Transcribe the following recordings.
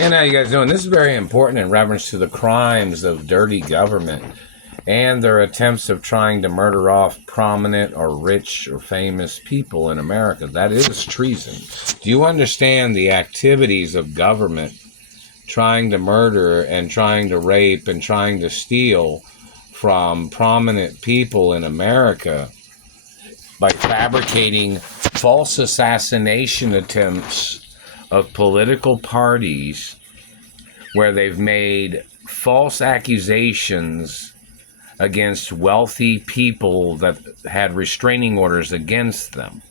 And how you guys doing? This is very important in reference to the crimes of dirty government and their attempts of trying to murder off prominent or rich or famous people in America. That is treason. Do you understand the activities of government trying to murder and trying to rape and trying to steal from prominent people in America by fabricating false assassination attempts of political parties where they've made false accusations against wealthy people that had restraining orders against them?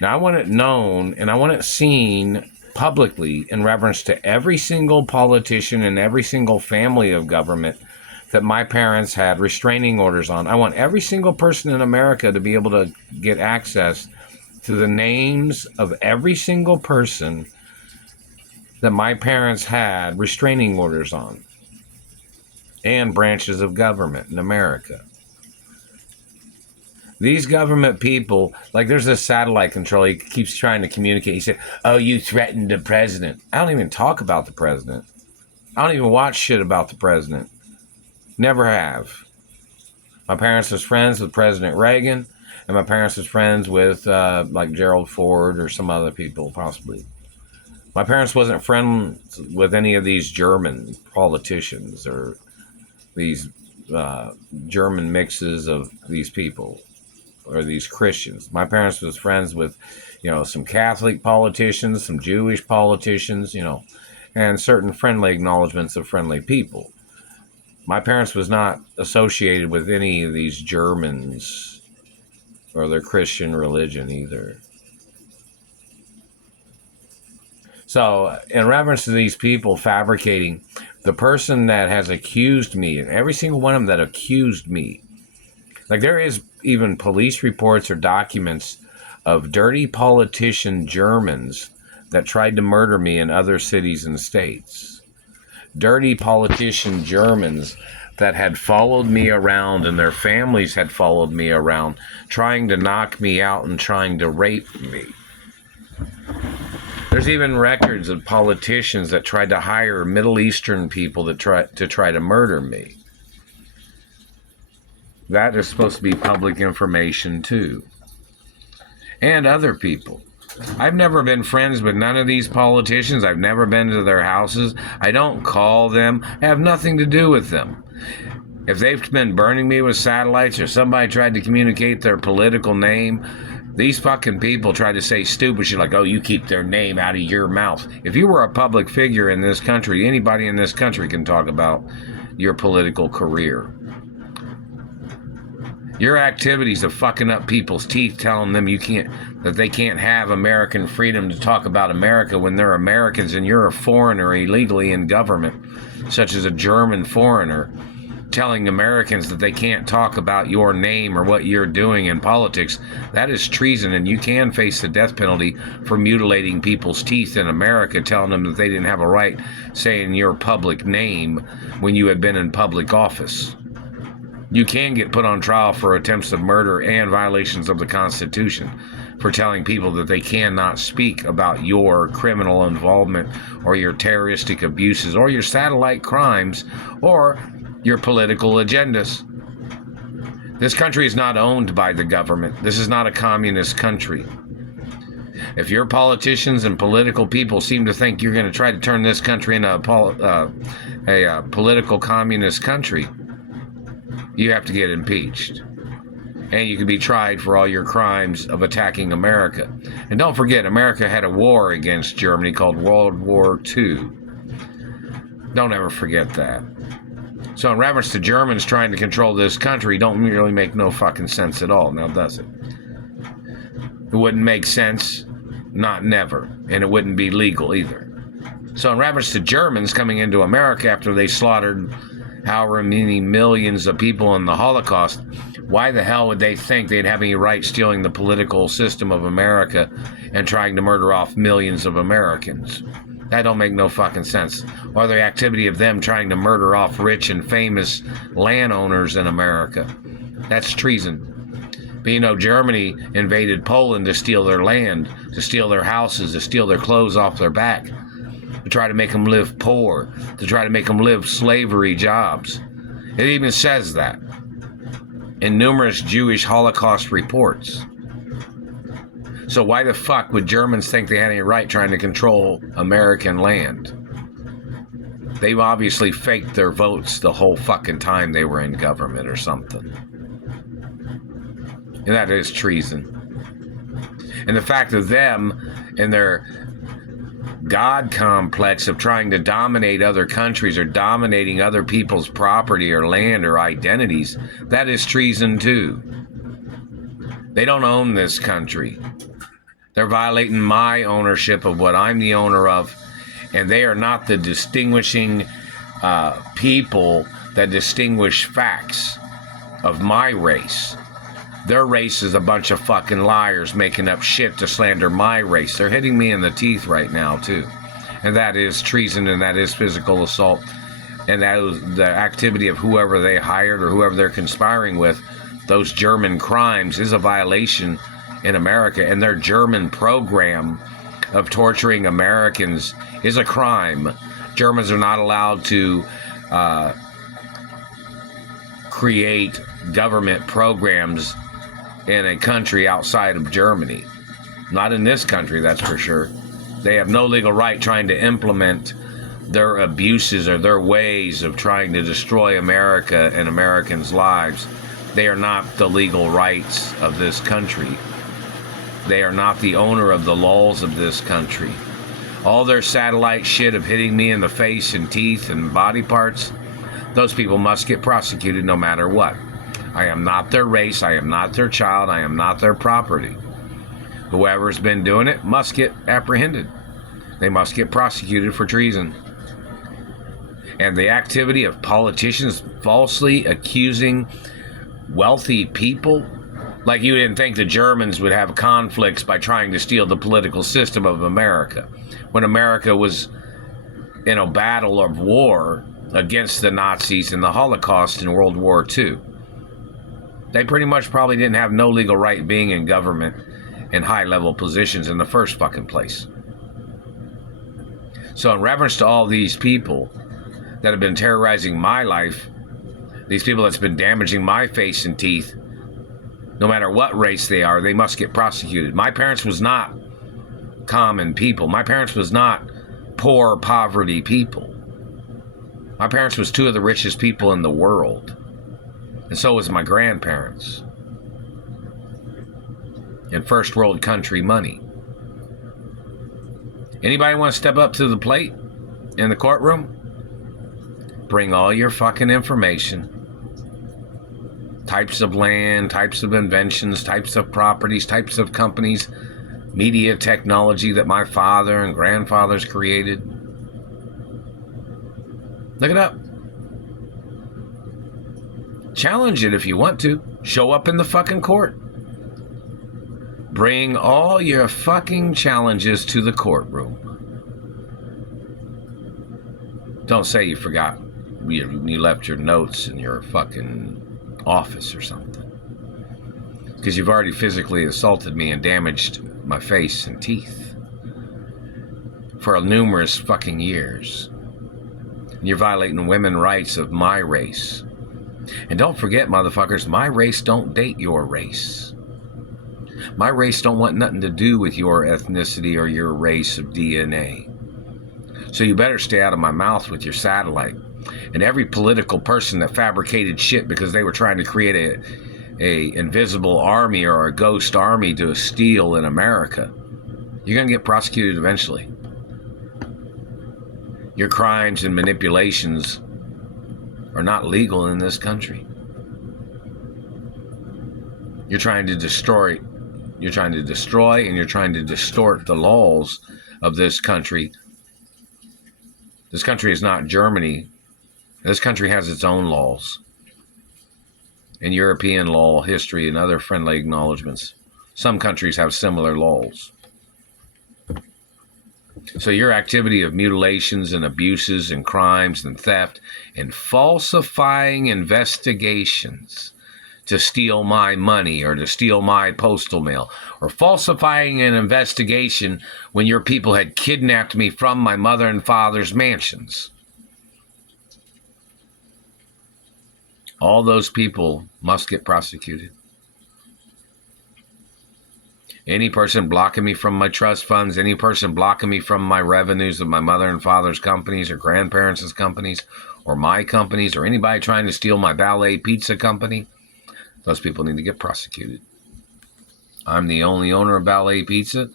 Now, I want it known and I want it seen publicly in reference to every single politician and every single family of government that my parents had restraining orders on. I want every single person in America to be able to get access to the names of every single person that my parents had restraining orders on and branches of government in America. These government people, like there's a satellite controller, he keeps trying to communicate. He said, oh, you threatened the president. I don't even talk about the president. I don't even watch shit about the president. Never have. My parents was friends with President Reagan, and my parents was friends with like Gerald Ford or some other people, possibly. My parents wasn't friends with any of these German politicians or these German mixes of these people or these Christians. My parents was friends with, some Catholic politicians, some Jewish politicians, and certain friendly acknowledgments of friendly people. My parents was not associated with any of these Germans or their Christian religion either. So, in reference to these people fabricating, the person that has accused me, and every single one of them that accused me, like there is even police reports or documents of dirty politician Germans that tried to murder me in other cities and states. Dirty politician Germans that had followed me around and their families had followed me around, trying to knock me out and trying to rape me. There's even records of politicians that tried to hire Middle Eastern people to try to murder me. That is supposed to be public information too. And other people. I've never been friends with none of these politicians. I've never been to their houses. I don't call them. I have nothing to do with them. If they've been burning me with satellites or somebody tried to communicate their political name, these fucking people try to say stupid shit like, oh, you keep their name out of your mouth. If you were a public figure in this country, anybody in this country can talk about your political career. Your activities of fucking up people's teeth, telling them that they can't have American freedom to talk about America when they're Americans and you're a foreigner illegally in government, such as a German foreigner, telling Americans that they can't talk about your name or what you're doing in politics, that is treason, and you can face the death penalty for mutilating people's teeth in America, telling them that they didn't have a right saying your public name when you had been in public office. You can get put on trial for attempts of murder and violations of the Constitution for telling people that they cannot speak about your criminal involvement or your terroristic abuses or your satellite crimes or your political agendas. This country is not owned by the government. This is not a communist country. If your politicians and political people seem to think you're going to try to turn this country into a political communist country, you have to get impeached. And you can be tried for all your crimes of attacking America. And don't forget, America had a war against Germany called World War II. Don't ever forget that. So in reference to Germans trying to control this country, don't really make no fucking sense at all, now does it? It wouldn't make sense, not never, and it wouldn't be legal either. So in reference to Germans coming into America after they slaughtered however many millions of people in the Holocaust, why the hell would they think they'd have any right stealing the political system of America and trying to murder off millions of Americans? That don't make no fucking sense. Or the activity of them trying to murder off rich and famous landowners in America. That's treason. But Germany invaded Poland to steal their land, to steal their houses, to steal their clothes off their back. to try to make them live poor, to try to make them live slavery jobs. It even says that in numerous Jewish Holocaust reports. So why the fuck would Germans think they had any right trying to control American land? They've obviously faked their votes the whole fucking time they were in government or something. And that is treason. And the fact of them and their God complex of trying to dominate other countries or dominating other people's property or land or identities, that is treason too. They don't own this country. They're violating my ownership of what I'm the owner of, and they are not the distinguishing people that distinguish facts of my race. Their race is a bunch of fucking liars making up shit to slander my race. They're hitting me in the teeth right now, too. And that is treason, and that is physical assault. And that is the activity of whoever they hired or whoever they're conspiring with. Those German crimes is a violation in America. And their German program of torturing Americans is a crime. Germans are not allowed to create government programs in a country outside of Germany. Not in this country, that's for sure. They have no legal right trying to implement their abuses or their ways of trying to destroy America and Americans' lives. They are not the legal rights of this country. They are not the owner of the laws of this country. All their satellite shit of hitting me in the face and teeth and body parts, those people must get prosecuted no matter what. I am not their race. I am not their child. I am not their property. Whoever's been doing it must get apprehended. They must get prosecuted for treason. And the activity of politicians falsely accusing wealthy people, like you didn't think the Germans would have conflicts by trying to steal the political system of America, when America was in a battle of war against the Nazis and the Holocaust in World War II. They pretty much probably didn't have no legal right being in government in high-level positions in the first fucking place. So in reference to all these people that have been terrorizing my life, these people that's been damaging my face and teeth, no matter what race they are, they must get prosecuted. My parents was not common people. My parents was not poor, poverty people. My parents was two of the richest people in the world. And so was my grandparents. In first world country money. Anybody want to step up to the plate in the courtroom? Bring all your fucking information. Types of land, types of inventions, types of properties, types of companies, media technology that my father and grandfathers created. Look it up. Challenge it if you want to. Show up in the fucking court. Bring all your fucking challenges to the courtroom. Don't say you forgot. You left your notes in your fucking office or something. Because you've already physically assaulted me and damaged my face and teeth for numerous fucking years. And you're violating women's rights of my race. And don't forget, motherfuckers, my race don't date your race. My race don't want nothing to do with your ethnicity or your race of DNA. So you better stay out of my mouth with your satellite. And every political person that fabricated shit because they were trying to create a invisible army or a ghost army to steal in America, you're going to get prosecuted eventually. Your crimes and manipulations are not legal in this country. You're trying to destroy and you're trying to distort the laws of this country. This country is not Germany. This country has its own laws. And European law, history, and other friendly acknowledgments. Some countries have similar laws. So your activity of mutilations and abuses and crimes and theft and falsifying investigations to steal my money or to steal my postal mail, or falsifying an investigation when your people had kidnapped me from my mother and father's mansions. All those people must get prosecuted. Any person blocking me from my trust funds, any person blocking me from my revenues of my mother and father's companies or grandparents' companies or my companies, or anybody trying to steal my Ballet Pizza company, those people need to get prosecuted. I'm the only owner of Ballet Pizza.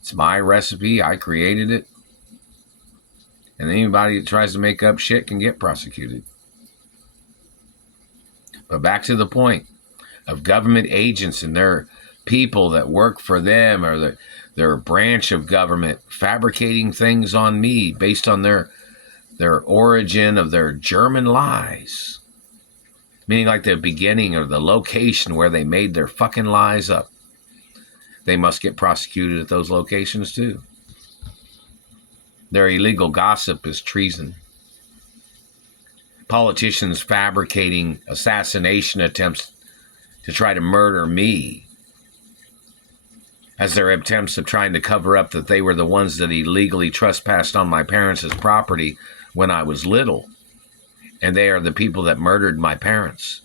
It's my recipe. I created it. And anybody that tries to make up shit can get prosecuted. But back to the point of government agents and their people that work for them, or their branch of government, fabricating things on me based on their origin of their German lies. Meaning like the beginning or the location where they made their fucking lies up. They must get prosecuted at those locations too. Their illegal gossip is treason. Politicians fabricating assassination attempts to try to murder me as their attempts of trying to cover up that they were the ones that illegally trespassed on my parents' property when I was little. And they are the people that murdered my parents.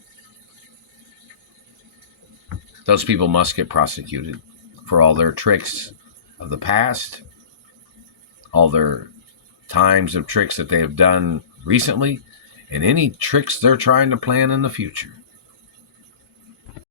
Those people must get prosecuted for all their tricks of the past, all their times of tricks that they have done recently, and any tricks they're trying to plan in the future.